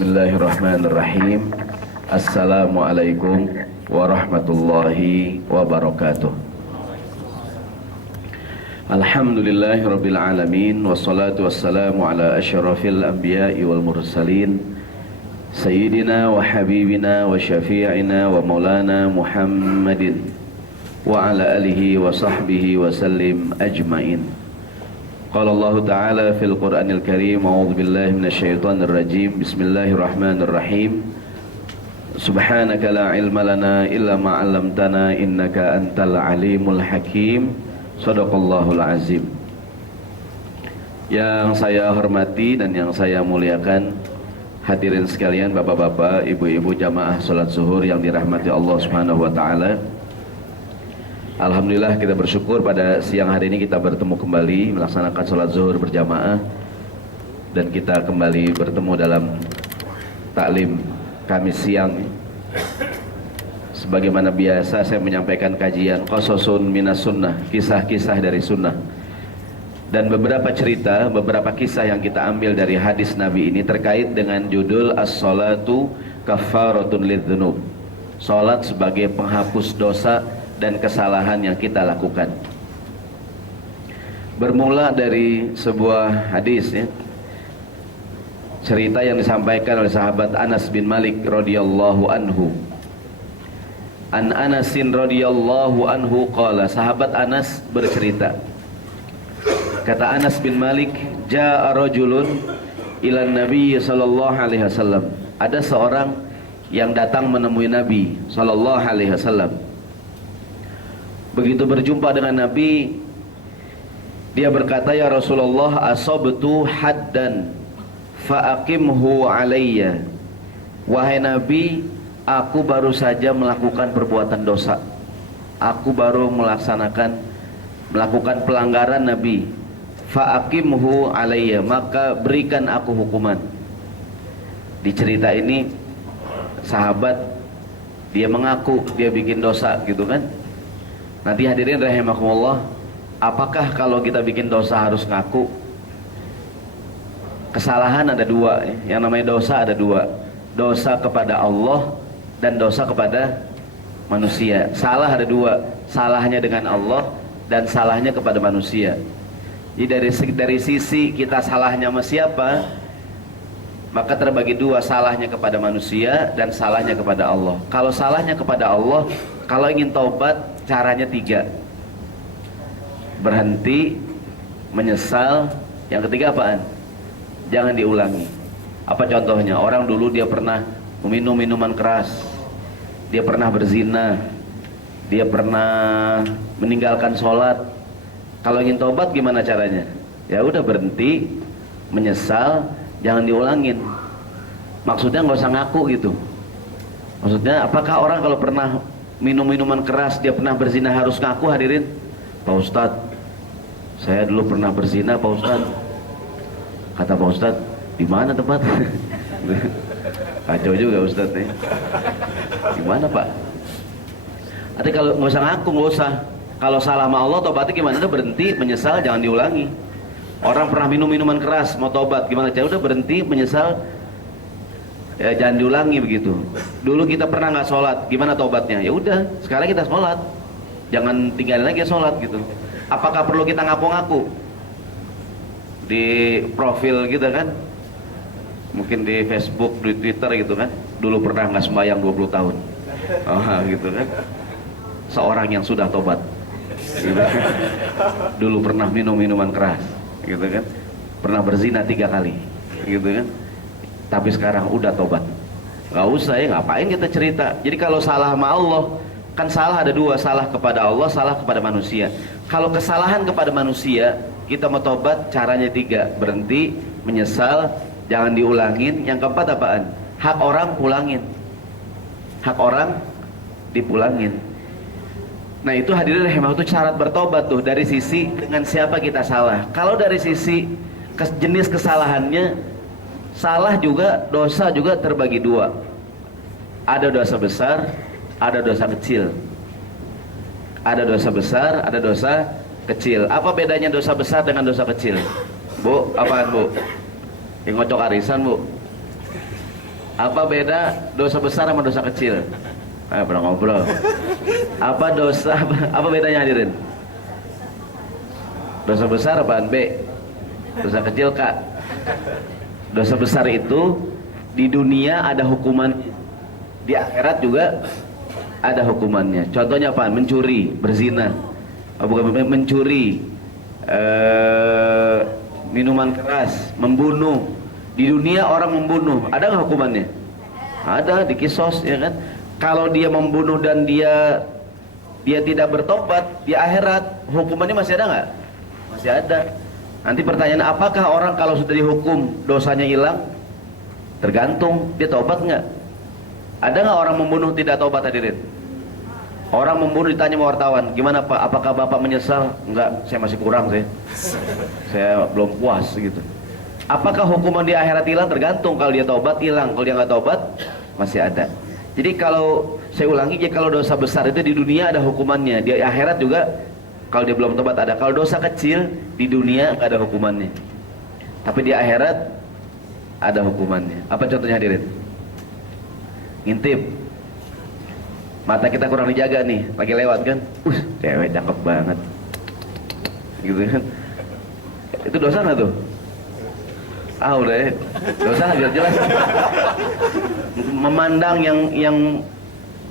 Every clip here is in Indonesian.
Bismillahirrahmanirrahim. Assalamualaikum warahmatullahi wabarakatuh. Alhamdulillahirabbil alamin, wassalatu wassalamu ala asyrafil anbiya'i wal mursalin, sayyidina wa habibina wa syafi'ina wa maulana Muhammadin wa ala alihi wa sahbihi wa sallim ajmain. Qala Allah Ta'ala fil Qur'anil Karim, a'udzu billahi minasyaitonir rajim. Bismillahirrahmanirrahim. Subhanaka la ilma lana illa ma 'allamtana innaka antal alimul hakim. Shadaqallahul azim. Yang saya hormati dan yang saya muliakan, hadirin sekalian, bapak-bapak, ibu-ibu jamaah salat zuhur yang dirahmati Allah Subhanahu wa taala. Alhamdulillah, kita bersyukur pada siang hari ini kita bertemu kembali melaksanakan sholat zuhur berjamaah, dan kita kembali bertemu dalam taklim Kamis siang. Sebagaimana biasa saya menyampaikan kajian Qasasun Minas Sunnah, kisah-kisah dari sunnah, dan beberapa cerita, beberapa kisah yang kita ambil dari hadis Nabi ini terkait dengan judul As-Salatu Kaffaratun Lidz-Dzunub, salat sebagai penghapus dosa dan kesalahan yang kita lakukan. Bermula dari sebuah hadis, ya, cerita yang disampaikan oleh sahabat Anas bin Malik radhiyallahu anhu. An Anasin radhiyallahu anhu qala, sahabat Anas bercerita, kata Anas bin Malik, jaa rajulun ilan Nabi sallallahu alaihi wasallam, ada seorang yang datang menemui Nabi sallallahu alaihi wasallam. Begitu berjumpa dengan Nabi, dia berkata, ya Rasulullah, asabtu haddan fa'aqimhu alayya. Wahai Nabi, aku baru saja melakukan perbuatan dosa, aku baru melakukan pelanggaran Nabi. Fa'aqimhu alayya, maka berikan aku hukuman. Di cerita ini sahabat dia mengaku dia bikin dosa, gitu kan. Nanti hadirin rahimakumullah, apakah kalau kita bikin dosa harus ngaku? Kesalahan ada dua, ya. Yang namanya dosa ada dua, dosa kepada Allah dan dosa kepada manusia. Salah ada dua, salahnya dengan Allah dan salahnya kepada manusia. Jadi dari sisi kita salahnya sama siapa, maka terbagi dua, salahnya kepada manusia dan salahnya kepada Allah. Kalau salahnya kepada Allah, kalau ingin taubat, caranya tiga: berhenti, menyesal, yang ketiga apaan? Jangan diulangi. Apa contohnya? Orang dulu dia pernah meminum minuman keras, dia pernah berzina, dia pernah meninggalkan sholat. Kalau ingin taubat gimana caranya? Ya udah, berhenti, menyesal, jangan diulangin. Maksudnya nggak usah ngaku gitu. Maksudnya apakah orang kalau pernah minum minuman keras, dia pernah berzina harus ngaku, hadirin? Pak Ustadz, saya dulu pernah berzina Pak Ustadz. Kata Pak Ustadz, di mana tempat? Kacau juga Ustadz nih. Gimana Pak? Artinya kalau nggak usah ngaku, nggak usah. Kalau salah sama Allah, tobatnya gimana? Udah berhenti, menyesal, jangan diulangi. Orang pernah minum minuman keras, mau tobat gimana? Udah berhenti, menyesal, ya, jangan diulangi begitu. Dulu kita pernah nggak sholat, gimana tobatnya? Ya udah, sekarang kita sholat, jangan tinggalin lagi sholat gitu. Apakah perlu kita ngaku-ngaku di profil gitu kan? Mungkin di Facebook, di Twitter gitu kan? Dulu pernah nggak sembahyang 20 tahun, gitu kan? Seorang yang sudah tobat, gitu kan? Dulu pernah minum minuman keras, gitu kan? Pernah berzina 3 kali, gitu kan? Tapi sekarang udah tobat. Gak usah, ya ngapain kita cerita. Jadi kalau salah sama Allah, kan salah ada dua, salah kepada Allah, salah kepada manusia. Kalau kesalahan kepada manusia, kita mau tobat, caranya 3: berhenti, menyesal, jangan diulangin. Yang keempat apaan? Hak orang pulangin. Hak orang dipulangin. Nah itu hadirin rahimah, itu syarat bertobat tuh, dari sisi dengan siapa kita salah. Kalau dari sisi jenis kesalahannya, salah juga, dosa juga terbagi dua. Ada dosa besar, ada dosa kecil. Ada dosa besar, ada dosa kecil. Apa bedanya dosa besar dengan dosa kecil? Bu, apaan bu? Yang ngocok arisan bu? Apa beda dosa besar sama dosa kecil? Ayo pernah ngobrol. Apa bedanya hadirin? Dosa besar apaan B? Dosa kecil Kak? Dosa besar itu di dunia ada hukuman, di akhirat juga ada hukumannya. Contohnya apa? Mencuri, berzina, bukan mencuri, minuman keras, membunuh. Di dunia orang membunuh, ada nggak hukumannya? Ada, di kisos, ya kan? Kalau dia membunuh dan dia tidak bertobat, di akhirat hukumannya masih ada nggak? Masih ada. Nanti pertanyaan, apakah orang kalau sudah dihukum dosanya hilang? Tergantung dia tobat nggak. Ada nggak orang membunuh tidak tobat hadirin? Orang membunuh ditanya sama wartawan, gimana Pak? Apakah Bapak menyesal? Enggak, saya masih kurang saya belum puas gitu. Apakah hukuman di akhirat hilang? Tergantung. Kalau dia tobat hilang, kalau dia nggak tobat masih ada. Jadi kalau saya ulangi, ya kalau dosa besar itu di dunia ada hukumannya, di akhirat juga kalau dia belum tobat ada. Kalau dosa kecil di dunia nggak ada hukumannya, tapi di akhirat ada hukumannya. Apa contohnya hadirin? Ngintip, mata kita kurang dijaga nih, lagi lewat kan, cewek cakep banget, gitu kan? Itu dosa nggak tuh? Udah ya, dosa biar jelas. Memandang yang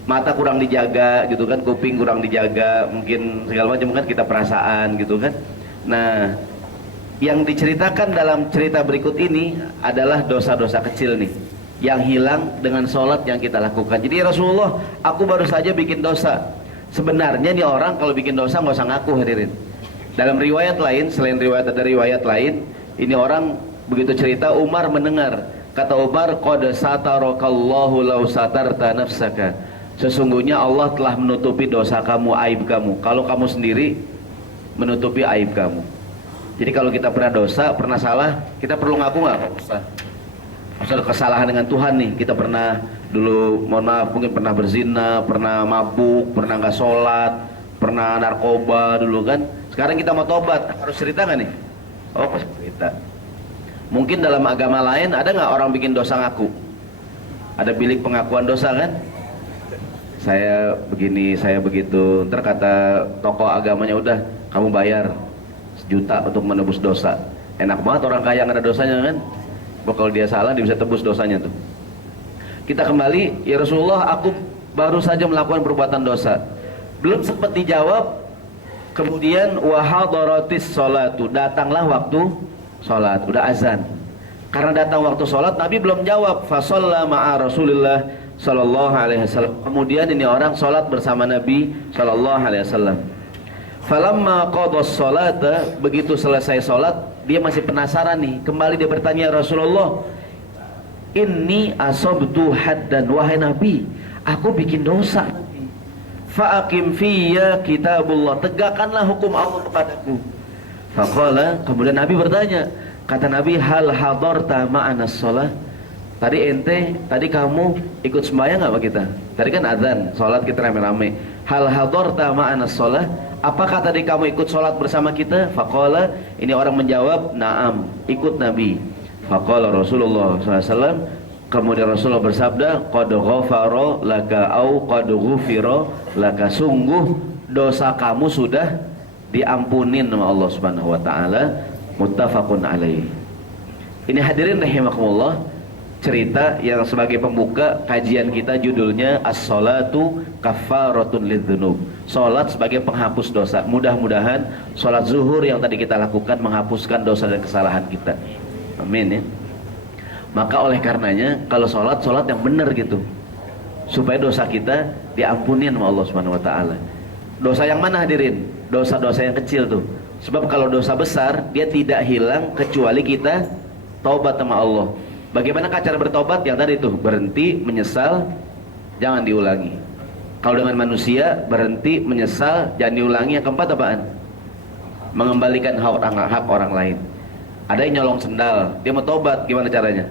mata kurang dijaga gitu kan, kuping kurang dijaga, mungkin segala macam kan, kita perasaan gitu kan. Nah, yang diceritakan dalam cerita berikut ini adalah dosa-dosa kecil nih, yang hilang dengan sholat yang kita lakukan. Jadi Rasulullah, aku baru saja bikin dosa. Sebenarnya nih orang kalau bikin dosa nggak usah ngaku hadirin. Dalam riwayat lain, selain riwayat ada riwayat lain, ini orang begitu cerita, Umar mendengar. Kata Umar, qad satarakallahu law satarta nafsaka. Sesungguhnya Allah telah menutupi dosa kamu, aib kamu, kalau kamu sendiri menutupi aib kamu. Jadi kalau kita pernah dosa, pernah salah, kita perlu ngaku nggak? Nggak usah. Masalah kesalahan dengan Tuhan nih, kita pernah dulu, mohon maaf, mungkin pernah berzina, pernah mabuk, pernah nggak sholat, pernah narkoba dulu kan. Sekarang kita mau tobat, harus cerita nggak nih? Oh, harus cerita. Mungkin dalam agama lain ada nggak orang bikin dosa ngaku? Ada bilik pengakuan dosa kan? Saya begini, saya begitu. Ntar kata tokoh agamanya, udah kamu bayar 1 juta untuk menebus dosa. Enak banget orang kaya nggak ada dosanya kan? Kalau dia salah dia bisa tebus dosanya tuh. Kita kembali, ya Rasulullah, aku baru saja melakukan perbuatan dosa. Belum sempat dijawab, kemudian wahadaratis sholatu, datanglah waktu sholat, udah azan. Karena datang waktu sholat, Nabi belum jawab. Fasalla ma'a Rasulillah sallallahu alaihi wasallam. Kemudian ini orang sholat bersama Nabi sallallahu alaihi wasallam. Falamma qada sholata, begitu selesai sholat, dia masih penasaran nih. Kembali dia bertanya, Rasulullah, inni asabtu haddan, wahai Nabi, aku bikin dosa. Fa'akim fiyya kitabullah, tegakkanlah hukum Allah kepadaku. Faqala, kemudian Nabi bertanya, kata Nabi, hal hadarta ma'ana sholat. Tadi kamu ikut sembahyang nggak sama kita? Tadi kan adzan, sholat kita rame-rame. Hal hadarta ma'ana sholat, apakah tadi kamu ikut sholat bersama kita? Faqala, ini orang menjawab, na'am, ikut Nabi. Faqala Rasulullah SAW, kemudian Rasulullah bersabda, qad ghafara laka au qad ghufira laka, sungguh dosa kamu sudah diampunin sama Allah Subhanahu wa taala. Muttafaqun alaih. Ini hadirin rahimakumullah, cerita yang sebagai pembuka kajian kita, judulnya as-sholatu kaffaratun lidzunub. Salat sebagai penghapus dosa. Mudah-mudahan salat zuhur yang tadi kita lakukan menghapuskan dosa dan kesalahan kita. Amin ya. Maka oleh karenanya kalau salat yang benar gitu, supaya dosa kita diampunin sama Allah Subhanahu wa taala. Dosa yang mana hadirin? Dosa-dosa yang kecil tuh. Sebab kalau dosa besar dia tidak hilang kecuali kita taubat sama Allah. Bagaimana cara bertobat? Yang tadi tuh, berhenti, menyesal, jangan diulangi. Kalau dengan manusia, berhenti, menyesal, jangan diulangi. Yang keempat apaan? Mengembalikan hak orang lain. Ada yang nyolong sendal, dia mau tobat, gimana caranya?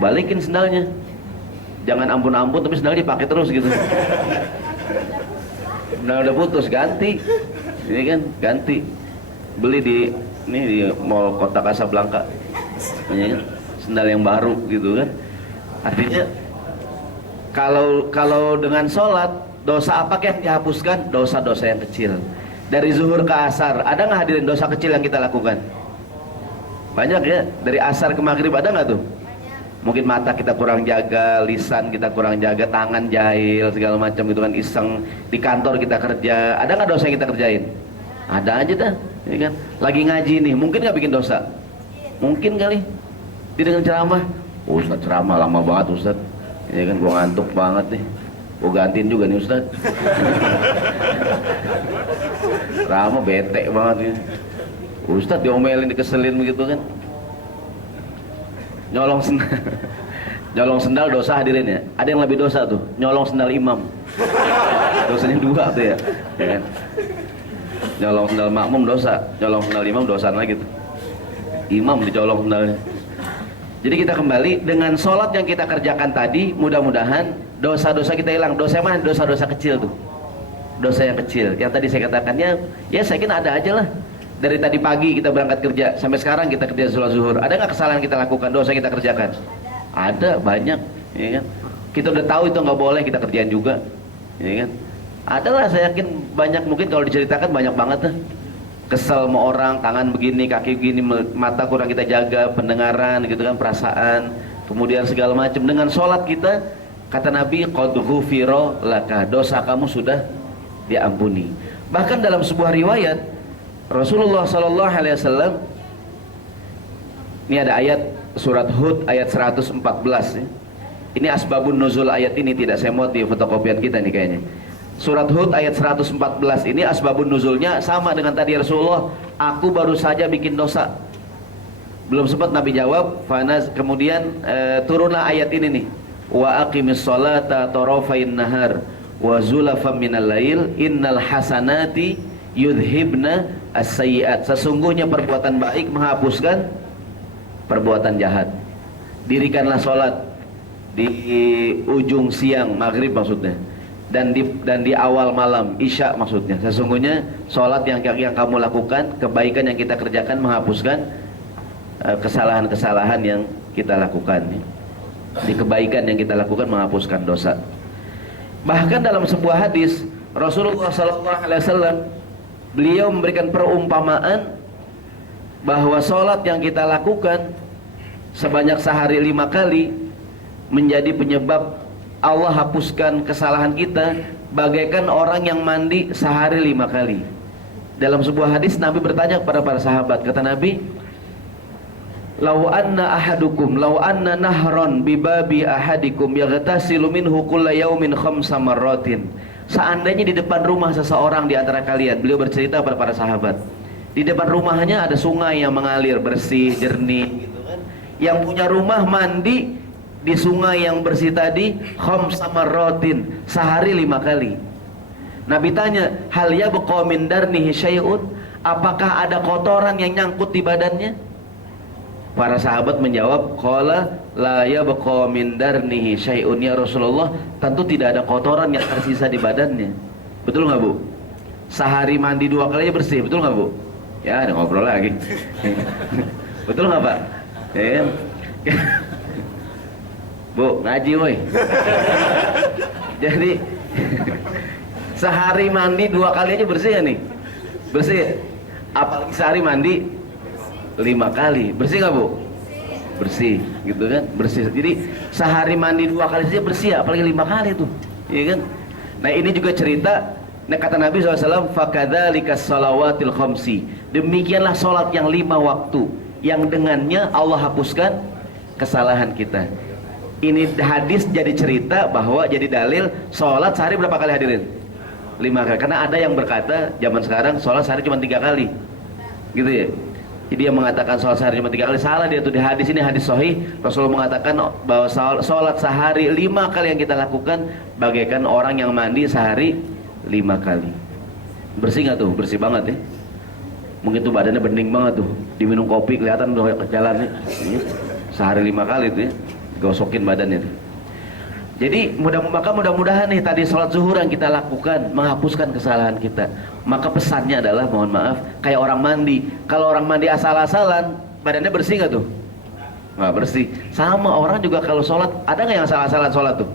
Balikin sendalnya. Jangan ampun-ampun tapi sendal dipakai terus gitu. Udah putus, ganti. Ini kan ganti. Beli di Mall Kota Kasablanka. Sendal yang baru gitu kan. Artinya kalau dengan sholat, dosa apa yang dihapuskan? Dosa-dosa yang kecil. Dari zuhur ke asar, ada nggak hadirin dosa kecil yang kita lakukan? Banyak ya. Dari asar ke maghrib ada nggak tuh? Mungkin mata kita kurang jaga, lisan kita kurang jaga, tangan jahil segala macam gitu kan, iseng. Di kantor kita kerja, ada nggak dosa yang kita kerjain? Ada aja dah, ya kan? Lagi ngaji nih, mungkin nggak bikin dosa? Mungkin kali. Dia dengan ceramah, Ustaz ceramah lama banget Ustaz. Ya kan, gua ngantuk banget nih. Gua gantiin juga nih Ustaz. Ceramah bete banget ya. Ustaz diomelin, dikeselin begitu kan. Nyolong sendal dosa hadirin ya. Ada yang lebih dosa tuh, nyolong sendal imam. Dosanya 2 tuh ya, ya kan? Nyolong sendal makmum dosa, nyolong sendal imam dosa lagi tuh. Imam dicolong sendalnya. Jadi kita kembali dengan sholat yang kita kerjakan tadi, mudah-mudahan dosa-dosa kita hilang. Dosa mana? Dosa-dosa kecil tuh. Dosa yang kecil. Yang tadi saya katakannya, ya saya kira ada aja lah. Dari tadi pagi kita berangkat kerja sampai sekarang kita kerja sholat zuhur. Ada nggak kesalahan kita lakukan? Dosa kita kerjakan? Ada, banyak. Ya kan? Kita udah tahu itu nggak boleh, kita kerjain juga. Ya kan? Adalah, saya yakin banyak, mungkin kalau diceritakan banyak banget tuh. Kesel sama orang, tangan begini, kaki begini, mata kurang kita jaga, pendengaran gitu kan, perasaan, kemudian segala macam. Dengan sholat kita, kata Nabi, qad ghufira laka, dosa kamu sudah diampuni. Bahkan dalam sebuah riwayat Rasulullah SAW, ini ada ayat surat Hud ayat 114 ya. Ini asbabun nuzul ayat ini, tidak saya muat di fotokopian kita nih kayaknya. Surat Hud ayat 114 ini asbabun nuzulnya sama dengan tadi Rasulullah, aku baru saja bikin dosa. Belum sempat Nabi jawab, kemudian turunlah ayat ini nih. Wa aqimis sholata tarafain nahar wa zulafam minal lail innal hasanati yudhibna as-sayyi'at. Sesungguhnya perbuatan baik menghapuskan perbuatan jahat. Dirikanlah sholat di ujung siang, maghrib maksudnya, dan di awal malam, isya maksudnya. Sesungguhnya sholat yang kamu lakukan, kebaikan yang kita kerjakan menghapuskan kesalahan-kesalahan yang kita lakukan. Di kebaikan yang kita lakukan menghapuskan dosa. Bahkan dalam sebuah hadis Rasulullah SAW, beliau memberikan perumpamaan bahwa sholat yang kita lakukan sebanyak sehari 5 kali menjadi penyebab Allah hapuskan kesalahan kita bagaikan orang yang mandi sehari 5 kali. Dalam sebuah hadis Nabi bertanya kepada para sahabat, kata Nabi, "Lau anna ahadukum, lau anna nahron bibabi ahadikum yaghtasilu minhu kulla yaumin khamsa marratin." Seandainya di depan rumah seseorang di antara kalian, beliau bercerita kepada para sahabat, di depan rumahnya ada sungai yang mengalir bersih, jernih gitu kan. Yang punya rumah mandi di sungai yang bersih tadi khamsa marratin, sehari 5 kali. Nabi tanya, hal yabqa min darnihi syai'un, apakah ada kotoran yang nyangkut di badannya? Para sahabat menjawab, qala la yabqa min darnihi syai'un ya Rasulullah, tentu tidak ada kotoran yang tersisa di badannya. Betul nggak Bu? Sehari mandi 2 kali aja bersih, betul nggak Bu? Ya, ada ngobrol lagi. Betul nggak Pak? Ya. Bu, ngaji woi. Jadi sehari mandi 2 kali aja bersih ya nih? Bersih. Apalagi sehari mandi 5 kali, bersih nggak Bu? Bersih, gitu kan? Bersih. Jadi sehari mandi 2 kali saja bersih, apalagi 5 kali tuh, iya kan? Nah ini juga cerita. Nah kata Nabi SAW, fakadzalikas shalawatil khamsi. Demikianlah sholat yang 5 waktu, yang dengannya Allah hapuskan kesalahan kita. Ini hadis jadi cerita bahwa jadi dalil sholat sehari berapa kali hadirin? 5 kali. Karena ada yang berkata zaman sekarang sholat sehari cuma 3 kali, gitu ya. Jadi dia mengatakan sholat sehari cuma 3 kali, salah dia tuh. Di hadis ini hadis sahih, Rasulullah mengatakan bahwa sholat sehari 5 kali yang kita lakukan bagaikan orang yang mandi sehari 5 kali. Bersih nggak tuh? Bersih banget ya. Mungkin tuh badannya bening banget tuh, diminum kopi kelihatan udah jalan nih. Sehari 5 kali tuh ya, gosokin badannya tuh. Jadi mudah-mudahan nih tadi sholat zuhur yang kita lakukan menghapuskan kesalahan kita. Maka pesannya adalah, mohon maaf, kayak orang mandi. Kalau orang mandi asal-asalan, badannya bersih nggak tuh? nggak bersih. Sama orang juga kalau sholat, ada nggak yang salah-salah sholat tuh?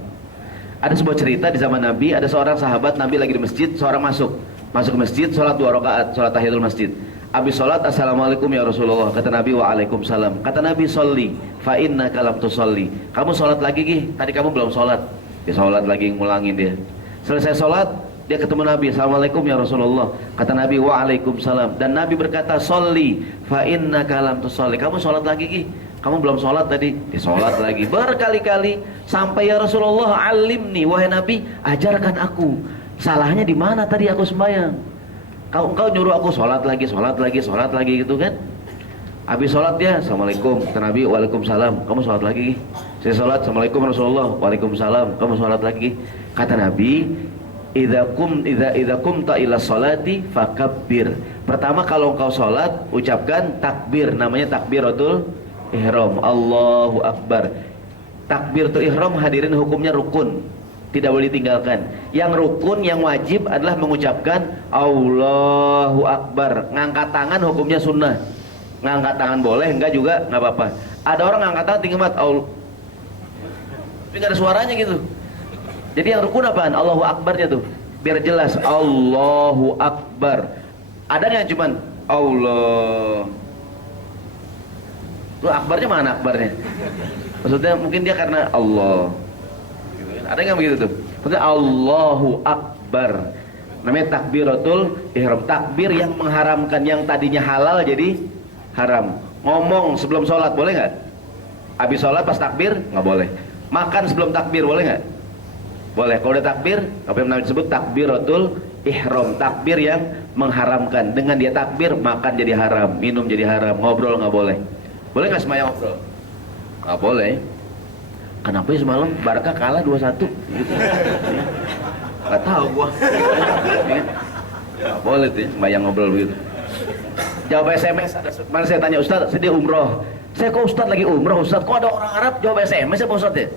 Ada sebuah cerita di zaman Nabi, ada seorang sahabat Nabi lagi di masjid, seorang masuk ke masjid, sholat 2 rakaat, sholat tahiyatul masjid. Habis sholat, assalamualaikum ya Rasulullah. Kata Nabi, waalaikumsalam. Kata Nabi, sholli fa innaka lam tusolli. Kamu sholat lagi gih, tadi kamu belum sholat. Dia sholat lagi, ngulangin dia. Selesai sholat, dia ketemu Nabi, assalamualaikum ya Rasulullah. Kata Nabi, waalaikumsalam. Dan Nabi berkata, sholli fa innaka lam tusolli. Kamu sholat lagi gih, kamu belum sholat tadi. Dia sholat lagi berkali-kali sampai ya Rasulullah alimni, wahai Nabi, ajarkan aku. Salahnya di mana tadi aku sembahyang? Engkau nyuruh aku sholat lagi gitu kan? Habis sholat dia, assalamualaikum. Kata Nabi, waalaikumsalam. Kamu sholat lagi. Saya sholat, assalamualaikum Rasulullah. Waalaikumsalam. Kamu sholat lagi. Kata Nabi, idza qumta ila sholati fakabbir. Pertama kalau engkau sholat, ucapkan takbir, namanya takbiratul ihram, Allahu Akbar. Takbiratul ihram hadirin hukumnya rukun, tidak boleh ditinggalkan. Yang rukun, yang wajib adalah mengucapkan Allahu Akbar. Ngangkat tangan hukumnya sunnah. Ngangkat tangan boleh, enggak juga enggak apa-apa. Ada orang ngangkat tangan tinggi banget, tapi enggak ada suaranya gitu. Jadi yang rukun apaan? Allahu Akbarnya tuh, biar jelas Allahu Akbar. Ada yang cuman Allah. Lu akbarnya mana akbarnya? Maksudnya mungkin dia karena Allah. Ada yang begitu tuh? Maksudnya Allahu Akbar. Namanya takbiratul ihram. Takbir yang mengharamkan yang tadinya halal jadi haram. Ngomong sebelum sholat boleh nggak? Habis sholat pas takbir nggak boleh. Makan sebelum takbir boleh nggak? Boleh. Kalau udah takbir, apa yang namanya disebut takbiratul ihram. Takbir yang mengharamkan. Dengan dia takbir, makan jadi haram, minum jadi haram, ngobrol nggak boleh. Boleh nggak semuanya ngobrol? Nggak boleh. Kenapa ya semalam Barca kalah 2-1 gitu. Nggak tahu gua. Nggak boleh tuh sembahyang ngobrol begitu. Jawab SMS. Kemarin saya tanya Ustaz, saya umroh. Saya kok Ustaz lagi umroh Ustaz, kok ada orang Arab jawab SMS ya Pak Ustaz ya?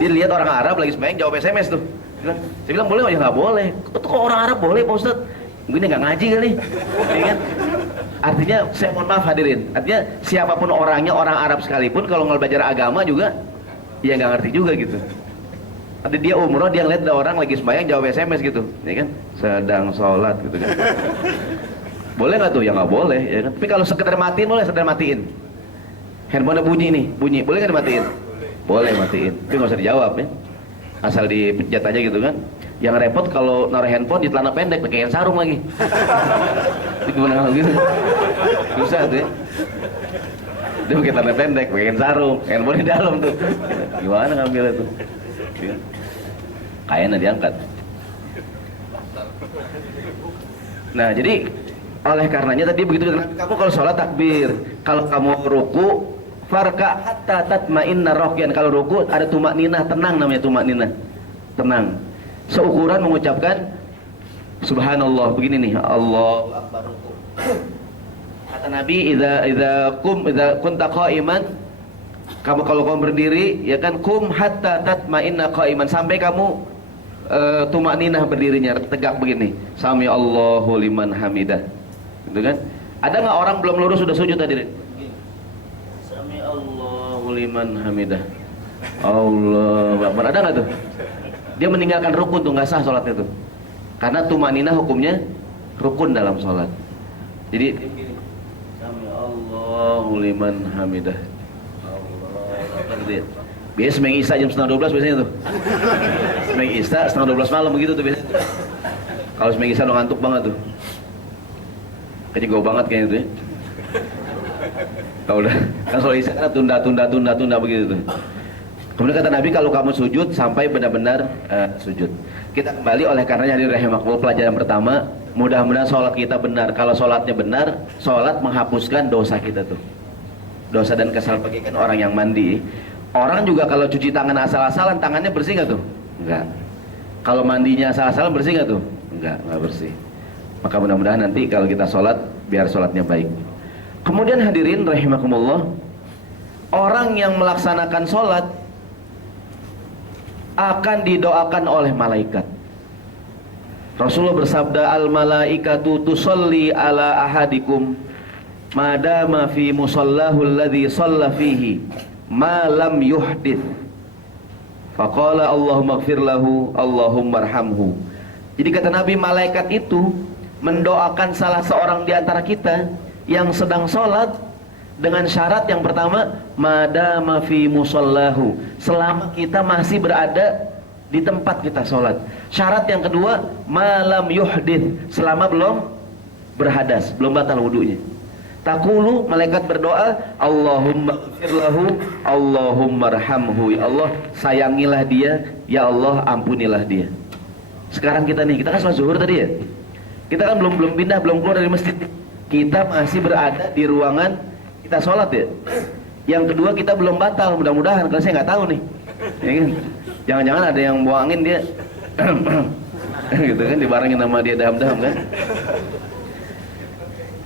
Dia lihat orang Arab lagi sembahyang jawab SMS tuh. Saya bilang boleh nggak? Ya nggak boleh. Kok orang Arab boleh Pak Ustaz? Mungkin nggak ngaji kali, ya kan? Artinya saya mohon maaf hadirin. Artinya siapapun orangnya, orang Arab sekalipun kalau nggak belajar agama juga, ya nggak ngerti juga gitu. Nanti dia umroh, dia ngeliat ada orang lagi sembahyang jawab SMS gitu, ya kan? Sedang sholat gitu kan? Boleh nggak tuh? Ya nggak boleh, ya kan? Tapi kalau sekedar matiin boleh, sekedar matiin. Handphonenya bunyi nih, bunyi, boleh nggak dimatiin? Boleh matiin, tapi nggak usah dijawab ya. Asal dipencet aja gitu kan. Yang repot kalau naruh handphone di celana pendek pakai sarung lagi. Itu gimana gitu? Susah tuh ya. Dia pakai celana pendek, pakai sarung, handphone di dalam tuh. Gimana ngambilnya tuh? Kayaknya diangkat. Nah, jadi oleh karenanya tadi begitu, kamu kalau sholat takbir, kalau kamu ruku farka hatta tatma'inna raqyan. Kalau ruku ada tumakninah, tenang, namanya tumakninah, tenang. Seukuran mengucapkan subhanallah begini nih, Allahu akbar ruku. Kata Nabi, idza kunta qa'iman, kamu kalau kamu berdiri ya kan, kum hatta tatma'inna qa'iman, sampai kamu tumakninah berdirinya tegak begini, sami Allahu liman hamidah, gitu kan? Ada nggak orang belum lurus sudah sujud tadi? Sami Allahu liman hamidah, Allahu akbar. Ada nggak tuh? Dia meninggalkan rukun tuh, nggak sah sholatnya tuh, karena tumakninah hukumnya rukun dalam sholat. Jadi sami Allahu liman hamidah, Allahu akbar. Biasa sembahyang Isya jam 11:30 biasanya tuh. Sembahyang Isya 11:30 malam begitu tuh biasanya. Kalau sembahyang Isya udah ngantuk banget tuh. Kayaknya gue banget kayaknya tuh ya. Kalau udah kan sholat Isya kan tunda begitu tuh. Kemudian kata Nabi, kalau kamu sujud sampai benar-benar sujud. Kita kembali oleh karenanya hadirin rahimakumullah, pelajaran pertama, mudah-mudahan sholat kita benar. Kalau sholatnya benar, sholat menghapuskan dosa kita tuh. Dosa dan kesal bagaikan orang yang mandi. Orang juga kalau cuci tangan asal-asalan, tangannya bersih nggak tuh? Enggak. Kalau mandinya asal-asalan bersih nggak tuh? Enggak bersih. Maka mudah-mudahan nanti kalau kita sholat, biar sholatnya baik. Kemudian hadirin rahimakumullah, orang yang melaksanakan sholat akan didoakan oleh malaikat. Rasulullah bersabda, al malaikatu tusalli ala ahadikum madama fi musallahu alladhi shalla fihi ma lam yuhdits. Faqala Allahumma ighfir lahu, Allahumma arhamhu. Jadi kata Nabi, malaikat itu mendoakan salah seorang di antara kita yang sedang sholat dengan syarat yang pertama, madama fi musallahu, selama kita masih berada di tempat kita sholat. Syarat yang kedua, malam yuhdits, selama belum berhadas, belum batal wudunya. Taqulu, malaikat berdoa, Allahumma ighfir lahu, Allahumma arhamhu. Ya Allah, sayangilah dia, ya Allah, ampunilah dia. Sekarang kita nih, kita kan sholat zuhur tadi ya. Kita kan belum pindah, belum keluar dari masjid. Kita masih berada di ruangan kita sholat ya. Yang kedua, kita belum batal, mudah-mudahan, karena saya nggak tahu nih. Ya kan? Jangan-jangan ada yang buang angin dia, gitu kan, dibarengin sama dia daham-daham kan.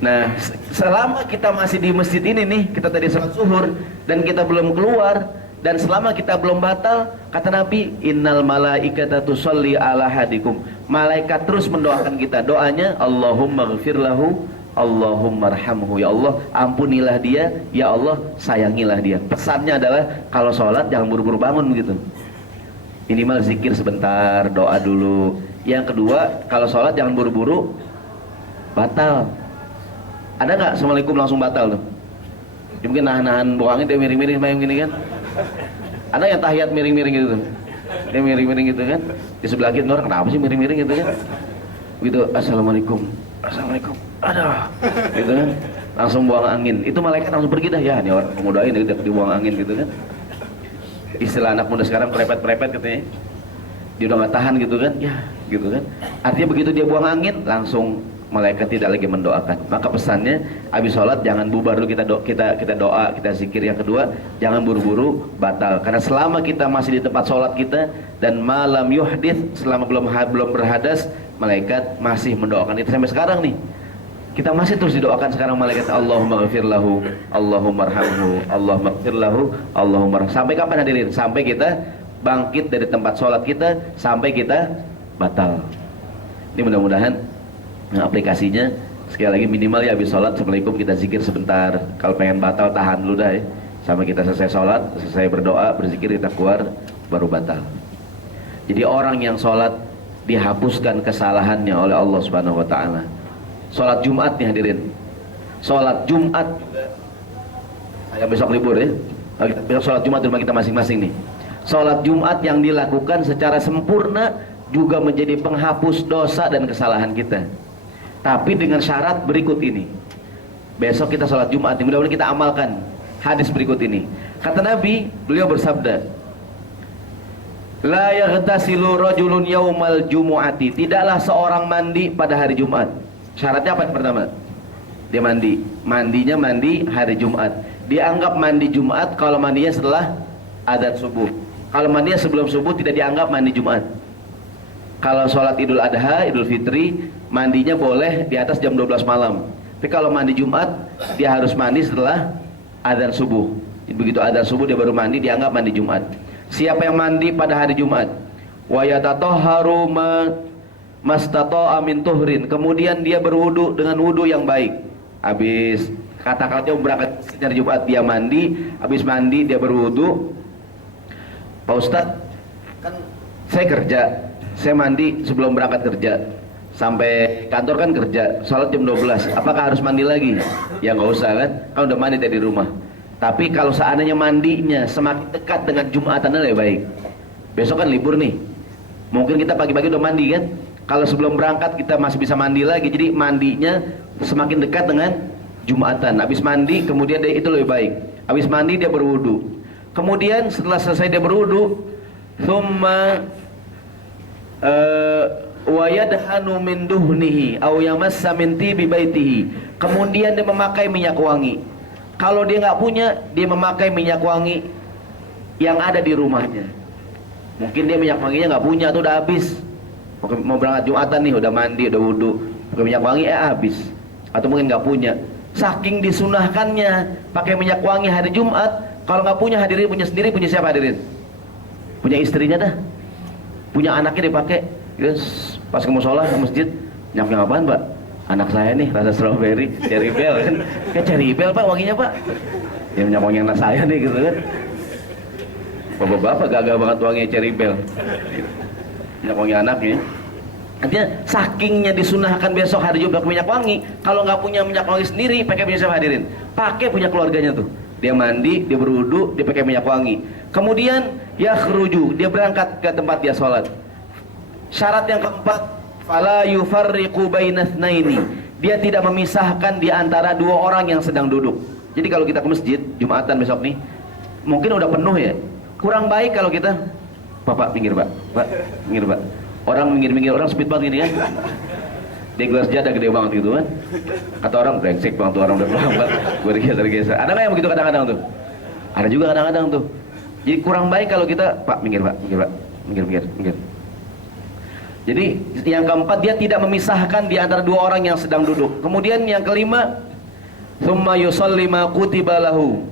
Nah, selama kita masih di masjid ini nih, kita tadi sholat zuhur dan kita belum keluar, dan selama kita belum batal, kata Nabi, innal malaikata tusolli ala hadikum, malaikat terus mendoakan kita. Doanya, Allahumma ighfir lahu, Allahumma arhamhu. Ya Allah, ampunilah dia, ya Allah, sayangilah dia. Pesannya adalah kalau sholat jangan buru-buru bangun gitu. Minimal zikir sebentar, doa dulu. Yang kedua, kalau sholat jangan buru-buru batal. Ada nggak assalamualaikum langsung batal tuh? Dia mungkin nahan-nahan buangin, dia miring-miring main gini kan. Ada yang tahiyat miring-miring gitu tuh. Dia miring-miring gitu kan. Di sebelah kita orang, kenapa sih miring-miring gitu kan. Begitu, assalamualaikum, assalamualaikum, ada gitu kan. Langsung buang angin. Itu malaikat langsung pergi dah. Ya, ini orang pemuda ini udah dibuang angin gitu kan. Istilah anak muda sekarang prepet-prepet katanya. Dia udah nggak tahan gitu kan. Ya, gitu kan. Artinya begitu dia buang angin, langsung malaikat tidak lagi mendoakan. Maka pesannya, habis sholat jangan bubar dulu, kita doa, kita zikir. Yang kedua, jangan buru-buru batal. Karena selama kita masih di tempat sholat kita dan malam yuhdits, selama belum berhadas, malaikat masih mendoakan itu sampai sekarang nih. Kita masih terus didoakan sekarang malaikat, Allahumma ighfir lahu, Allahumma arhamhu, Allahumma ighfir lahu, Allahumma arhamhu. Sampai kapan hadirin? Sampai kita bangkit dari tempat sholat kita, sampai kita batal. Ini mudah-mudahan aplikasinya sekali lagi minimal ya habis sholat, assalamualaikum, kita zikir sebentar. Kalau pengen batal tahan dulu dah ya, sampai kita selesai sholat, selesai berdoa, berzikir, kita keluar baru batal. Jadi orang yang sholat dihapuskan kesalahannya oleh Allah Subhanahu Wa Taala. Sholat Jumat nih hadirin, sholat Jumat, saya besok libur ya, besok sholat Jumat di rumah kita masing-masing nih. Sholat Jumat yang dilakukan secara sempurna juga menjadi penghapus dosa dan kesalahan kita. Tapi dengan syarat berikut ini. Besok kita sholat Jumat, mudah-mudahan kita amalkan hadis berikut ini. Kata Nabi, beliau bersabda, la yaghtasilu rajulun yaumal jumu'ati, tidaklah seorang mandi pada hari Jumat. Syaratnya apa yang pertama? Dia mandi. Mandinya mandi hari Jumat. Dianggap mandi Jumat kalau mandinya setelah adzan subuh. Kalau mandinya sebelum subuh tidak dianggap mandi Jumat. Kalau sholat Idul Adha, Idul Fitri, mandinya boleh di atas jam 12 malam. Tapi kalau mandi Jumat, dia harus mandi setelah adzan subuh. Begitu adzan subuh dia baru mandi, dianggap mandi Jumat. Siapa yang mandi pada hari Jumat, wa yatatahharu mastata'a min tuhrin, kemudian dia berwudu dengan wudu yang baik. Habis kata-katanya berangkat hari Jumat, dia mandi, habis mandi dia berwudu. Pak Ustadz, kan saya kerja, saya mandi sebelum berangkat kerja, sampai kantor kan kerja, sholat jam 12, apakah harus mandi lagi? Ya nggak usah kan udah mandi dari rumah. Tapi kalau seandainya mandinya semakin dekat dengan Jumatan lebih baik. Besok kan libur nih, mungkin kita pagi-pagi udah mandi kan. Kalau sebelum berangkat kita masih bisa mandi lagi, jadi mandinya semakin dekat dengan Jumatan. Habis mandi kemudian dia itu lebih baik. Habis mandi dia berwudu. Kemudian setelah selesai dia berwudu, thumma wa yadhanu min duhnihi aw yamassa min tibi baitihi. Kemudian dia memakai minyak wangi. Kalau dia nggak punya, dia memakai minyak wangi yang ada di rumahnya. Mungkin dia minyak wanginya nggak punya, tuh udah habis. Mau berangkat Jumatan nih, udah mandi, udah wudu, pakai minyak wangi habis. Atau mungkin nggak punya. Saking disunahkannya pakai minyak wangi hari Jumat. Kalau nggak punya, hadirin punya sendiri, punya siapa hadirin? Punya istrinya dah, punya anaknya dipakai. Yes, pas ke musola ke masjid, minyak apaan Pak? Anak saya nih, rasa strawberry, cherry bell kan? Kayak cherry bell Pak wanginya Pak. Ya minyak wangi anak saya nih gitu kan. Bapak-bapak gagah banget wangi cherry bell. Minyak wangi anaknya. Artinya sakingnya disunahkan besok hari Jumat minyak wangi. Kalau nggak punya minyak wangi sendiri, pakai punya siapa hadirin? Pakai punya keluarganya tuh. Dia mandi, dia berwudu, dia pakai minyak wangi. Kemudian yakhruju, dia berangkat ke tempat dia sholat. Syarat yang keempat, fala yufarriqu bainatsnaini. Dia tidak memisahkan di antara dua orang yang sedang duduk. Jadi kalau kita ke masjid Jumatan besok nih, mungkin udah penuh ya. Kurang baik kalau kita, Pak, minggir Pak, minggir Pak. Orang minggir-minggir, orang speed banget ini kan. Dia gelas jadah gede banget gitu kan. Kata orang brengsek banget tuh, orang udah pelan-pelan bergeser-geser. Ada nggak yang begitu kadang-kadang tuh? Ada juga kadang-kadang tuh. Jadi kurang baik kalau kita, Pak, minggir Pak, minggir Pak, minggir. Jadi yang keempat, dia tidak memisahkan di antara dua orang yang sedang duduk. Kemudian yang kelima, tsumma yusalli ma kutiba lahu.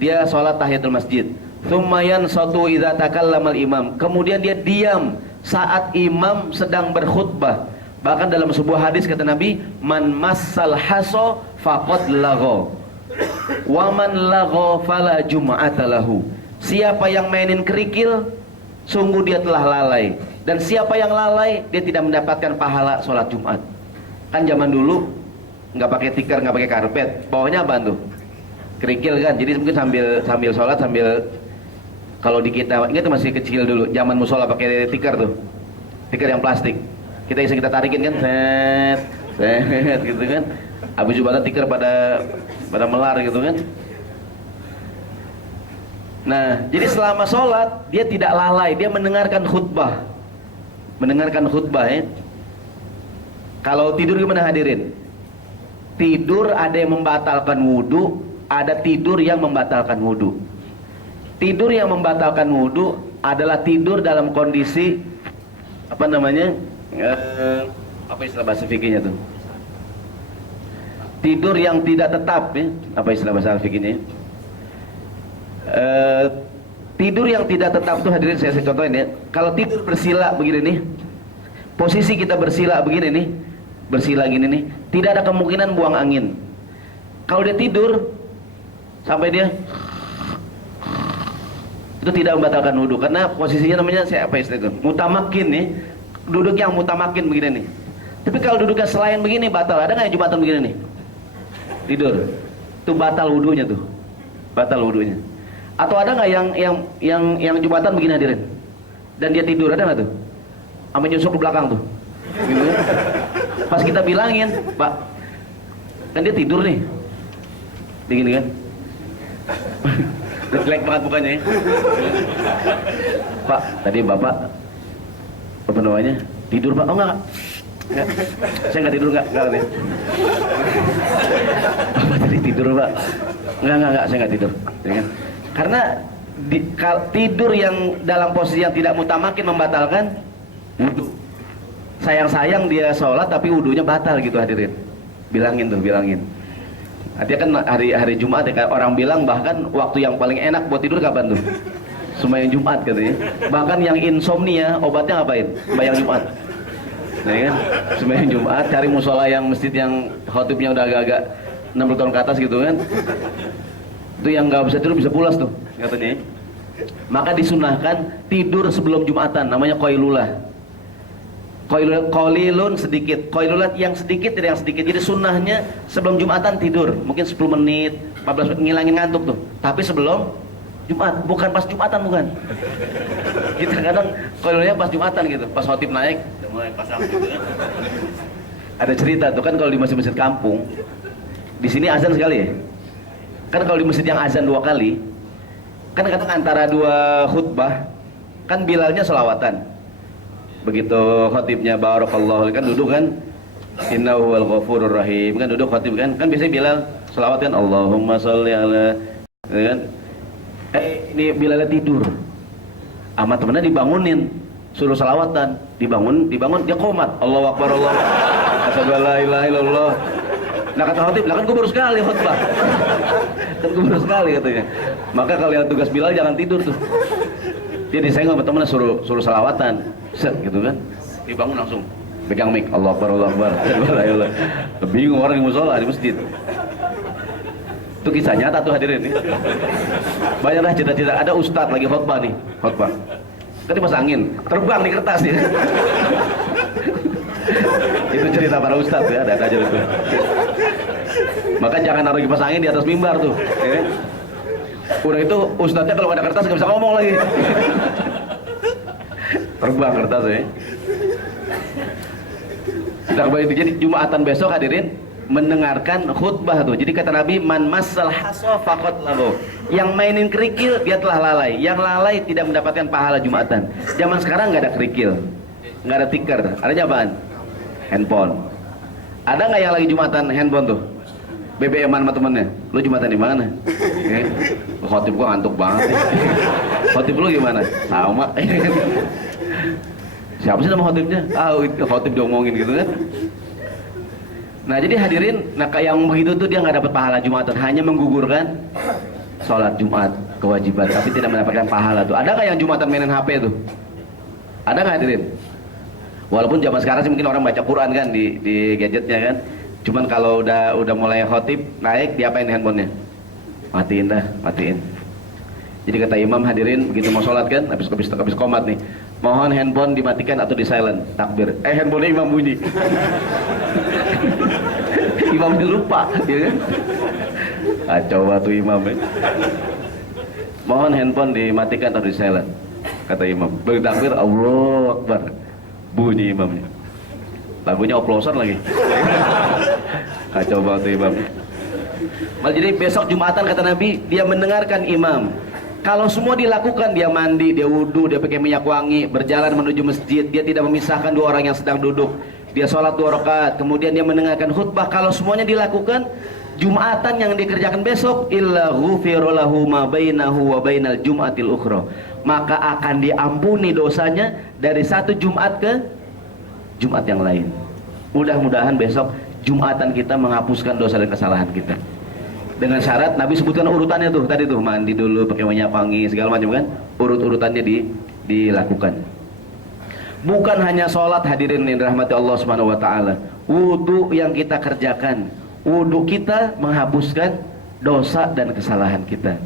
Dia sholat tahiyatul masjid. Tsumma yansatu idza takallama al-imam. Kemudian dia diam saat imam sedang berkhutbah. Bahkan dalam sebuah hadis kata Nabi, man massal haso faqad lagha wa man lagha fala jum'ata lahu. Siapa yang mainin kerikil, sungguh dia telah lalai. Dan siapa yang lalai, dia tidak mendapatkan pahala sholat Jumat. Kan zaman dulu nggak pakai tikar, nggak pakai karpet, bawahnya apa tuh? Kerikil kan. Jadi mungkin sambil sholat, sambil, kalau di kita ingat masih kecil dulu, zaman musola pakai tikar tuh, tikar yang plastik. Kita bisa kita tarikin kan, set gitu kan. Habis Jumatan tikar pada melar gitu kan. Nah, jadi selama sholat dia tidak lalai, dia mendengarkan khutbah. Ya. Kalau tidur gimana hadirin? Tidur ada yang membatalkan wudhu, ada tidur yang membatalkan wudhu. Tidur yang membatalkan wudhu adalah tidur dalam kondisi apa namanya? Apa istilah bahasa fikihnya tuh? Tidur yang tidak tetap ya. Apa istilah bahasa fikihnya? Tidur yang tidak tetap tuh hadirin saya contohin ya. Kalau tidur bersila begini nih, posisi kita bersila begini nih, bersila gini nih, tidak ada kemungkinan buang angin. Kalau dia tidur sampai dia itu tidak membatalkan wudhu, karena posisinya namanya apa istilah itu? Mutamakin nih, duduk yang mutamakin begini nih. Tapi kalau duduknya selain begini batal. Ada nggak yang Jumatan begini nih? Tidur, itu batal wudhunya tuh, batal wudhunya. Atau ada nggak yang Jumatan begini hadirin? Dan dia tidur, ada nggak tuh? Sampai nyusuk ke belakang tuh. Gitu kan? Pas kita bilangin, Pak, kan dia tidur nih. Begini kan? Jelek banget mukanya ya. Pak, tadi Bapak apa namanya? Tidur Pak? Oh enggak. Saya nggak tidur enggak nih. Bapak tadi tidur Pak? Enggak, saya nggak tidur. Ya kan? Karena tidur yang dalam posisi yang tidak mutamakin membatalkan wudhu. Sayang dia sholat tapi wudhunya batal gitu hadirin. Bilangin. Artinya kan hari Jumat ya, orang bilang bahkan waktu yang paling enak buat tidur kapan tuh? Sembahyang Jumat katanya. Bahkan yang insomnia obatnya ngapain? Sembahyang Jumat. Nah kan? Sembahyang Jumat, cari musola yang masjid yang khotibnya udah agak-agak 60 tahun ke atas gitu kan. Itu yang nggak bisa tidur bisa pulas tuh katanya. Maka disunahkan tidur sebelum Jumatan, namanya qailulah. Qalilun sedikit, qailulah yang sedikit tidak yang sedikit. Jadi sunnahnya sebelum Jumatan tidur, mungkin 10 menit, 14 menit ngilangin ngantuk tuh. Tapi sebelum Jumat, bukan pas Jumatan bukan. Kita kadang qailulahnya pas Jumatan gitu, pas khotib naik, udah mulai pasang gitu kan. Ada cerita tuh kan kalau di masjid-masjid kampung, di sini azan sekali ya. Kan kalau di masjid yang azan 2 kali, kan kadang antara 2 khutbah, kan bilalnya selawatan. Begitu khotibnya barakallahu kan duduk kan, innahu wal ghafurur rahim kan duduk khotib kan biasanya Bilal selawat kan, Allahumma sholli ala kan. Ini Bilalnya tidur. Sama temennya dibangunin, suruh selawatan, dibangun dia qomat, Allahu akbar, Allah asyhadu an la ilaha illallah. Nah kata khotib, lah kan gue baru sekali khutbah. Kan gue baru sekali katanya. Maka kalau yang tugas Bilal jangan tidur tuh. Jadi saya nggak temennya suruh selawatan, set gitu kan, dibangun langsung pegang mic, Allah akbar, bingung orang di musola di masjid. Itu kisah nyata tuh hadirin nih. Banyaklah cerita-cerita. Ada ustadz lagi khotbah nih, khotbah. Kan dimas angin, terbang di kertas ya. Itu cerita para ustadz ya, ada aja itu. Maka jangan naruh kipas angin di atas mimbar tuh. Ya. Udah itu ustadznya kalau ada kertas nggak bisa ngomong lagi. Terbang kertas ya. Kita kembali jadi Jumatan besok hadirin mendengarkan khutbah tuh. Jadi kata Nabi, man massal haso faqad lahu. Yang mainin kerikil dia telah lalai. Yang lalai tidak mendapatkan pahala Jumatan. Zaman sekarang nggak ada kerikil, nggak ada tikar. Adanya apaan? Handphone. Ada nggak yang lagi Jumatan handphone tuh? BBM-an sama temennya. Lu Jumatan di mana? Khotib gua ngantuk banget. Khotib lu gimana? Sama. Siapa sih nama khotibnya? Itu khotib diomongin gitu kan. Nah jadi hadirin, nah yang begitu tuh dia nggak dapat pahala Jumatan, hanya menggugurkan sholat Jumat kewajiban, tapi tidak mendapatkan pahala tuh. Ada nggak yang Jumatan mainin HP tuh? Ada nggak hadirin? Walaupun zaman sekarang sih mungkin orang baca Quran kan di gadgetnya kan. Cuman kalau udah mulai khotib naik, diapain handphonenya? Matiin dah, matiin. Jadi kata imam hadirin begitu mau sholat kan, habis qomat nih, mohon handphone dimatikan atau di silent. Takbir, handphonenya imam bunyi. Imamnya lupa, ya kan? Kacau tuh imam ya. Mohon handphone dimatikan atau di silent, kata imam. Bertakbir, Allahu Akbar, bunyi imamnya. Lagunya oplosan lagi. Kacau banget tuh imam. Jadi besok Jumatan kata Nabi, dia mendengarkan imam. Kalau semua dilakukan, dia mandi, dia wudhu, dia pakai minyak wangi, berjalan menuju masjid, dia tidak memisahkan dua orang yang sedang duduk, dia sholat 2 rakaat, kemudian dia mendengarkan khutbah. Kalau semuanya dilakukan, Jumatan yang dikerjakan besok, illa ghufira lahu ma bainahu wa bainal jum'atil ukhra, maka akan diampuni dosanya dari satu Jumat ke Jumat yang lain. Mudah-mudahan besok Jumatan kita menghapuskan dosa dan kesalahan kita. Dengan syarat Nabi sebutkan urutannya tuh tadi tuh, mandi dulu, pakai minyak wangi segala macam kan, urut-urutannya dilakukan. Bukan hanya sholat hadirin yang dirahmati Allah Subhanahu wa taala. Wudu yang kita kerjakan, wudu kita menghapuskan dosa dan kesalahan kita.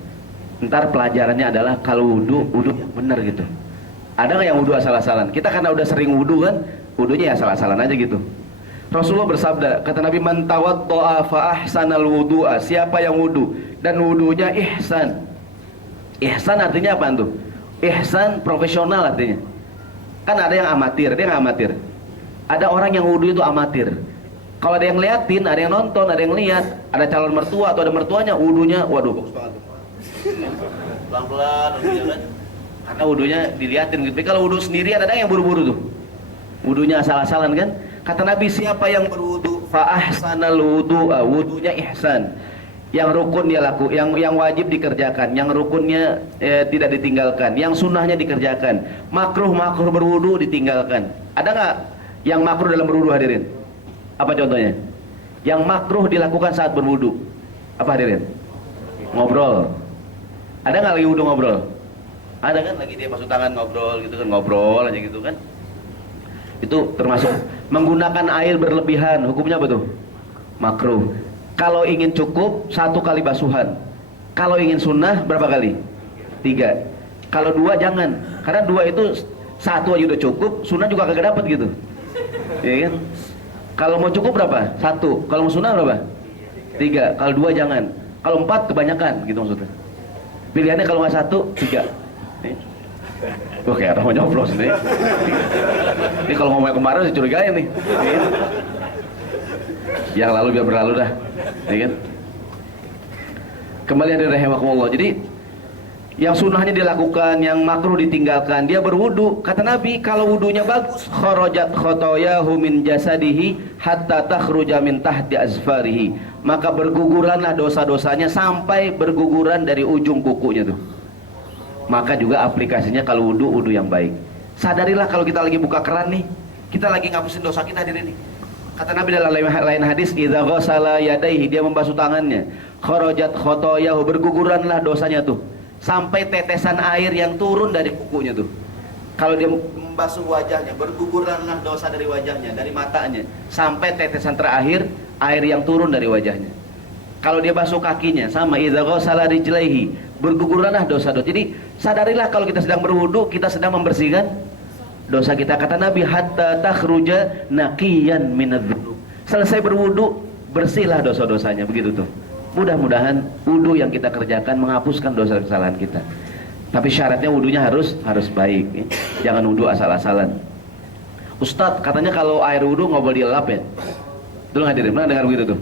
Ntar pelajarannya adalah kalau wudu yang benar gitu. Ada nggak yang wudu asal-asalan? Kita karena udah sering wudu kan, wudunya ya asal-asalan aja gitu. Rasulullah bersabda, kata Nabi, man tawaddo'a fa ahsanal wudu'a, siapa yang wudu dan wudunya ihsan. Ihsan artinya apa tuh? Ihsan profesional artinya. Kan ada yang amatir, dia nggak amatir. Ada orang yang wudu itu amatir. Kalau ada yang liatin, ada yang nonton, ada yang lihat, ada calon mertua atau ada mertuanya, wudunya, waduh, pelan-pelan, kan? Karena wudunya diliatin. Tapi kalau wudu sendiri ada yang buru-buru tuh, wudunya asal-asalan kan? Kata Nabi, siapa yang berwudu fa ahsanal wudu'a, wudunya ihsan. Yang rukun dia laku, yang wajib dikerjakan, yang rukunnya tidak ditinggalkan, yang sunnahnya dikerjakan. Makruh berwudu ditinggalkan. Ada nggak yang makruh dalam berwudu hadirin? Apa contohnya? Yang makruh dilakukan saat berwudu. Apa hadirin? Ngobrol. Ada nggak lagi wudu ngobrol? Ada kan, lagi dia masuk tangan ngobrol gitu kan, ngobrol aja gitu kan. Itu termasuk menggunakan air berlebihan, hukumnya apa tuh? Makruh. Kalau ingin cukup 1 kali basuhan. Kalau ingin sunnah berapa kali? 3. Kalau 2 jangan, karena 2 itu 1 aja udah cukup, sunnah juga kagak dapet gitu. Ya kan? Kalau mau cukup berapa? 1. Kalau mau sunnah berapa? 3. Kalau 2 jangan. Kalau 4 kebanyakan gitu maksudnya. Pilihannya kalau nggak 1, 3. Wah, kayak ada mau nyoblos nih. Ini kalau ngomong kemarin sih curigain nih. Yang lalu biar berlalu dah, ya kan? Kembali dari rahimakumullah. Jadi yang sunnahnya dilakukan, yang makruh ditinggalkan. Dia berwudu, kata Nabi, kalau wudunya bagus, kharajat khotoyahu min jasadihi hatta takhruja min tahti azfarihi, maka berguguranlah dosa-dosanya sampai berguguran dari ujung kukunya tuh. Maka juga aplikasinya kalau wudu yang baik. Sadarilah kalau kita lagi buka keran nih, kita lagi ngapusin dosa kita diri nih. Kata Nabi dalam lain hadis, idza ghassala yadayhi, dia membasuh tangannya, kharajat khotoyahu, berguguranlah dosanya tuh sampai tetesan air yang turun dari kukunya tuh. Kalau dia membasuh wajahnya, berguguranlah dosa dari wajahnya, dari matanya, sampai tetesan terakhir air yang turun dari wajahnya. Kalau dia basuh kakinya sama idza ghassala rijlaihi, bergugurlah dosa-dosa. Jadi sadarilah kalau kita sedang berwudu, kita sedang membersihkan dosa kita. Kata Nabi, hatta takhruja naqiyan minadz-dzunub. Selesai berwudu, bersihlah dosa-dosanya, begitu tuh. Mudah-mudahan wudu yang kita kerjakan menghapuskan dosa kesalahan kita. Tapi syaratnya wudunya harus baik, ya. Jangan wudu asal-asalan. Ustadz, katanya kalau air wudu nggak boleh dilap ya. Dulu hadirin, pernah dengar begitu tuh?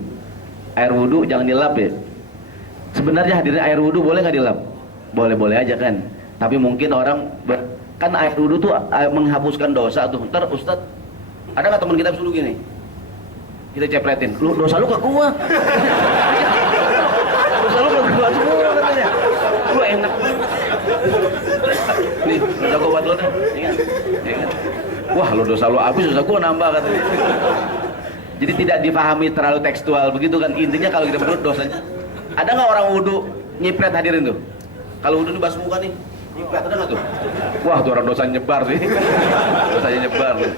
Air wudu jangan dilap ya. Sebenarnya hadirin, air wudu boleh nggak dilap? Boleh-boleh aja kan. Tapi mungkin orang kan air wudu tuh menghapuskan dosa tuh. Ntar Ustadz, ada nggak teman kita dulu gini? Kita cepretin, dosa lu ke gua. Dosa lu ke gua semua katanya. Lu enak banget. Nih, dosa gua buat lu nih. Ingat. Wah, lu dosa lu habis, dosa gua nambah katanya. Jadi tidak dipahami terlalu tekstual begitu kan. Intinya kalau kita berwudu dosanya. Ada nggak orang wudu nyipret hadirin tuh? Kalau wudu nih basuh muka nih, nyipret ada nggak tuh? Wah, tuh orang dosa nyebar sih. Dosanya nyebar tuh.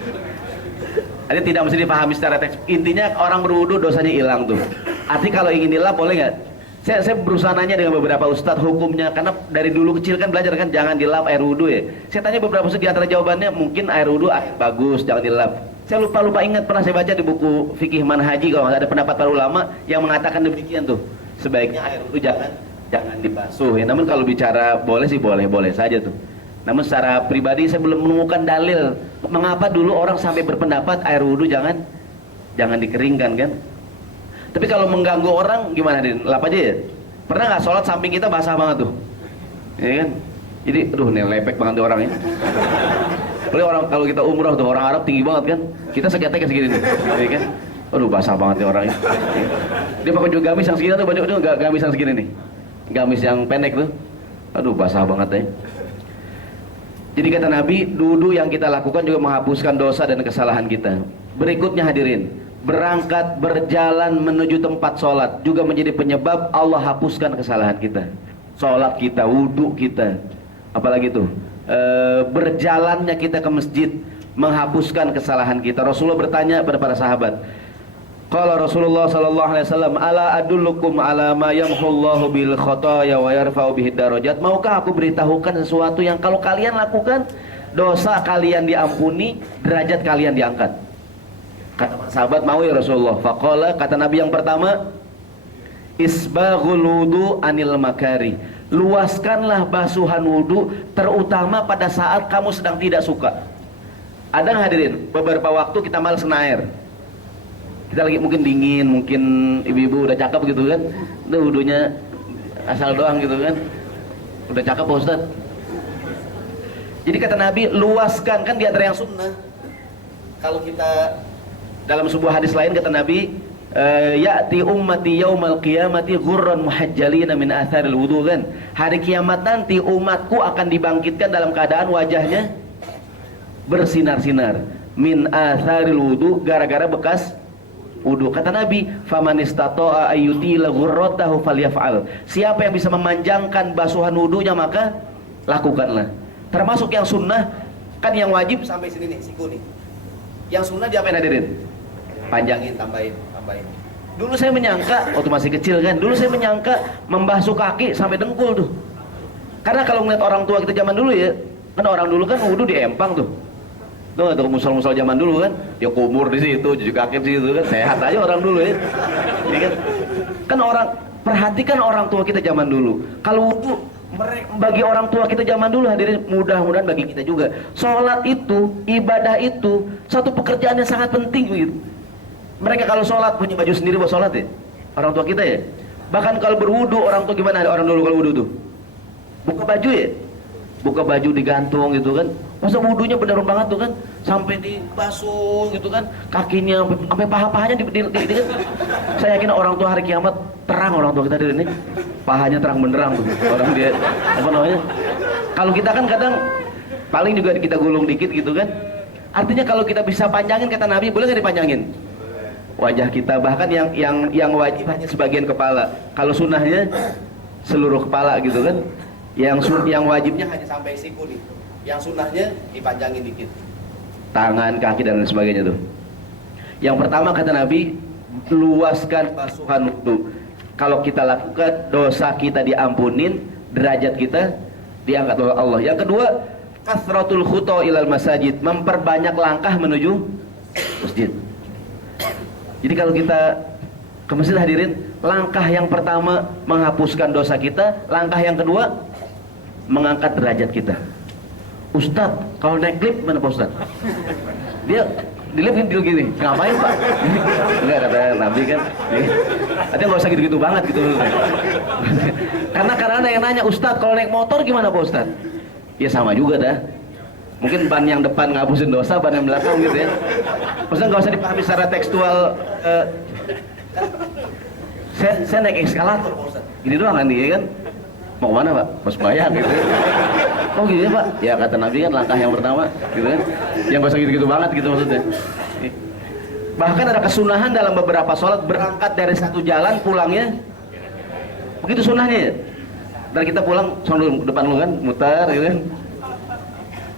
Jadi tidak mesti dipahami secara teks. Intinya orang berwudu dosanya hilang tuh. Arti kalau ingin dilap boleh nggak? Saya berusaha nanya dengan beberapa ustadz hukumnya, karena dari dulu kecil kan belajar kan jangan dilap air wudu ya. Saya tanya beberapa ustadz, di antara jawabannya mungkin air wudu bagus, jangan dilap. Saya lupa ingat, pernah saya baca di buku fikih manhaji kalau ada pendapat para ulama yang mengatakan demikian tuh. Sebaiknya air wudu jangan dibasuh ya. Namun kalau bicara boleh sih boleh saja tuh. Namun secara pribadi saya belum menemukan dalil mengapa dulu orang sampai berpendapat air wudu jangan dikeringkan kan. Tapi kalau mengganggu orang gimana Din? Lap aja ya. Pernah nggak sholat samping kita basah banget tuh? Ya kan? Jadi aduh nih lepek banget tuh orangnya. Oleh orang kalau kita umroh tuh orang Arab tinggi banget kan, kita seketek segini nih, ya kan? Aduh basah banget nih orangnya. Dia pakai juga gamis yang segini tuh, baju nggak gamis yang segini nih, gamis yang pendek tuh, aduh basah banget ya. Jadi kata Nabi, wudu yang kita lakukan juga menghapuskan dosa dan kesalahan kita. Berikutnya hadirin, berangkat berjalan menuju tempat sholat juga menjadi penyebab Allah hapuskan kesalahan kita. Sholat kita, wudu kita, apalagi tuh. Berjalannya kita ke masjid menghapuskan kesalahan kita. Rasulullah bertanya kepada para sahabat. Qala Rasulullah sallallahu alaihi wasallam, "Ala adullukum ala ma yamhullahu bil khataaya wa yarfa'u bihi darajat?" Maukah aku beritahukan sesuatu yang kalau kalian lakukan dosa kalian diampuni, derajat kalian diangkat? Kata para sahabat, "Mau ya Rasulullah." Faqala, kata Nabi yang pertama, "Isbaghul wudu anil makari." Luaskanlah basuhan wudu terutama pada saat kamu sedang tidak suka. Ada nggak hadirin? Beberapa waktu kita malas kena air. Kita lagi mungkin dingin, mungkin ibu-ibu udah cakep gitu kan. Itu wudunya asal doang gitu kan. Udah cakep Pak Ustaz. Jadi kata Nabi, luaskan, kan di antara yang sunnah. Kalau kita dalam sebuah hadis lain kata Nabi, ya'ti ummati yaumal qiyamati ghurran muhajjalina min atharil wudu kan. Hari kiamat nanti umatku akan dibangkitkan dalam keadaan wajahnya bersinar-sinar min atharil wudu, gara-gara bekas wudu. Kata Nabi, faman istata'a ayyutila ghurratahu falyaf'al. Siapa yang bisa memanjangkan basuhan wudunya maka lakukanlah. Termasuk yang sunnah, kan yang wajib sampai sini nih, siku nih. Yang sunnah diapain hadirin? Panjangin, tambahin. Dulu saya menyangka, waktu masih kecil kan, dulu saya menyangka membasuh kaki sampai dengkul tuh. Karena kalau ngeliat orang tua kita zaman dulu ya, kan orang dulu kan wudu di empang tuh. Tuh atau musal-musal zaman dulu kan, dia kumur di situ, cuci kaki di situ kan, sehat aja orang dulu ya. Ini kan orang, perhatikan orang tua kita zaman dulu. Kalau wudu bagi orang tua kita zaman dulu hadirin, mudah-mudahan bagi kita juga. Sholat itu, ibadah itu satu pekerjaan yang sangat penting gitu. Mereka kalau sholat punya baju sendiri buat sholat ya, orang tua kita ya. Bahkan kalau berwudu orang tua gimana orang dulu kalau wudu tuh? Buka baju ya, buka baju digantung gitu kan. Masa wudunya bener banget tuh kan, sampai dibasuh gitu kan, kakinya sampai paha-pahanya kan. Saya yakin orang tua hari kiamat terang orang tua kita ini, pahanya terang benderang tuh orang dia apa namanya. Kalau kita kan kadang paling juga kita gulung dikit gitu kan. Artinya kalau kita bisa panjangin kata Nabi, boleh nggak dipanjangin wajah kita, bahkan yang wajib hanya sebagian kepala. Kalau sunnahnya seluruh kepala gitu kan. Yang wajibnya hanya sampai siku nih. Yang sunnahnya dipanjangin dikit. Tangan, kaki dan lain sebagainya tuh. Yang pertama kata Nabi, luaskan basuhan wudu. kalau kita lakukan, dosa kita diampunin, derajat kita diangkat oleh Allah. Yang kedua, kasratul khuta ilal masajid, memperbanyak langkah menuju masjid. Jadi kalau kita ke masjid hadirin, langkah yang pertama menghapuskan dosa kita, langkah yang kedua mengangkat derajat kita. Ustadz, kalau naik lift mana Pak Ustadz? Dia di lift gini, ngapain Pak? Enggak, kata Nabi kan. Artinya nggak usah gitu-gitu banget gitu. Karena ada yang nanya, Ustadz kalau naik motor gimana Pak Ustadz? Ya sama juga dah. Mungkin ban yang depan ngapusin dosa, ban yang belakang gitu ya. Maksudnya nggak usah dipahami secara tekstual. Saya naik eskalator Pak Ustadz. Gini doang kan dia kan. Mau kemana Pak? Mas bayang gitu ya. Oh gitu ya Pak? Ya kata Nabi kan langkah yang pertama gitu kan. Yang nggak usah gitu-gitu banget gitu maksudnya. Bahkan ada kesunahan dalam beberapa sholat, berangkat dari satu jalan pulangnya begitu sunahnya ya. Dan kita pulang dulu depan dulu kan, muter gitu kan.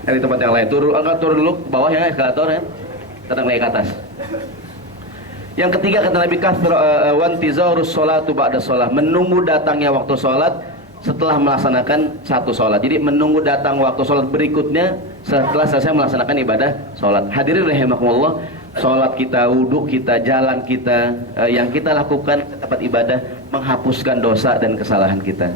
Dari tempat yang lain turun dulu ke bawah ya eskalator ya. Datang naik ke atas. Yang ketiga kata Nabi wantizarus sholatu ba'da sholat, menunggu datangnya waktu sholat setelah melaksanakan satu sholat. Jadi menunggu datang waktu sholat berikutnya setelah selesai melaksanakan ibadah sholat. Hadirin rahimakumullah, sholat kita, wudhu kita, jalan kita, yang kita lakukan ke tempat ibadah menghapuskan dosa dan kesalahan kita.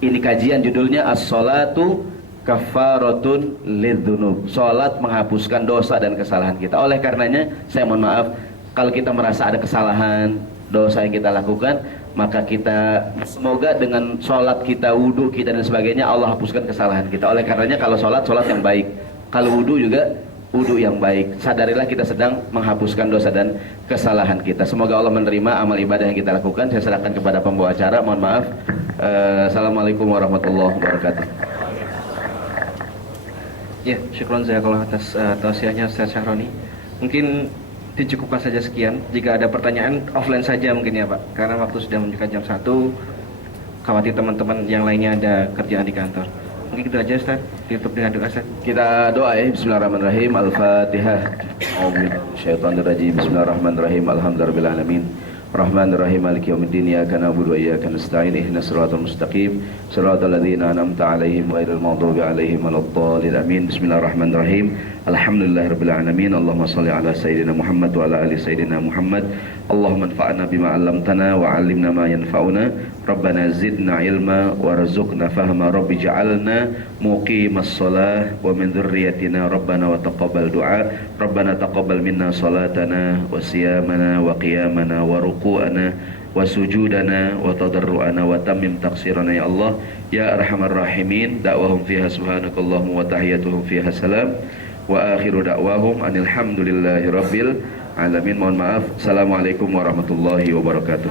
Ini kajian judulnya as-sholatu kafaratun lidzunub. Sholat menghapuskan dosa dan kesalahan kita. Oleh karenanya saya mohon maaf kalau kita merasa ada kesalahan, dosa yang kita lakukan, maka kita semoga dengan sholat kita, wudhu kita dan sebagainya Allah hapuskan kesalahan kita. Oleh karenanya kalau sholat yang baik, kalau wudhu juga wudhu yang baik. Sadarilah kita sedang menghapuskan dosa dan kesalahan kita. Semoga Allah menerima amal ibadah yang kita lakukan. Saya serahkan kepada pembawa acara. Mohon maaf. Assalamualaikum warahmatullahi wabarakatuh. Ya, syukron jazakallah atas tausiahnya Ustaz Syahroni. Mungkin dicukupkan saja sekian. Jika ada pertanyaan offline saja mungkin ya Pak, karena waktu sudah menunjukkan jam 1. Khawatir teman-teman yang lainnya ada kerjaan di kantor. Mungkin gitu aja Ustaz, ditutup dengan doa Ustaz. Kita doa ya. Bismillahirrahmanirrahim. Al-Fatihah. A'udzubillahi Bismillahirrahmanirrahim. Alhamdulillahirabbil alamin. Rahmanirrahim. Maliki yaumiddin. Iyyaka na'budu wa iyyaka nasta'in. Ihdinas siratal mustaqim. Siratal ladzina an'amta 'alaihim ghairil maghdubi 'alaihim waladdallin. Amin. Bismillahirrahmanirrahim. Alhamdulillahirabbil alamin. Allahumma shalli ala sayyidina Muhammad wa ala ali sayyidina Muhammad. Allahumma anfa'na bima 'allamtana wa 'allimna ma yanfa'una. Rabbana zidna ilma warzuqna fahma. Rabbi ja'alna muqimas shalah wa min dzurriyyatina rabbana wa taqabbal du'a. Rabbana taqabbal minna salatana wa siyamana wa qiyamana wa ruku'ana wa sujudana wa tadarru'ana wa tammim taqsirana ya Allah ya arhamar rahimin. Da'wahum fiha subhanakallahumma wa tahiyyatuhum fiha salam wa akhiru da'wahum anil hamdulillahi rabbil alamin. Mohon maaf. Assalamualaikum warahmatullahi wabarakatuh.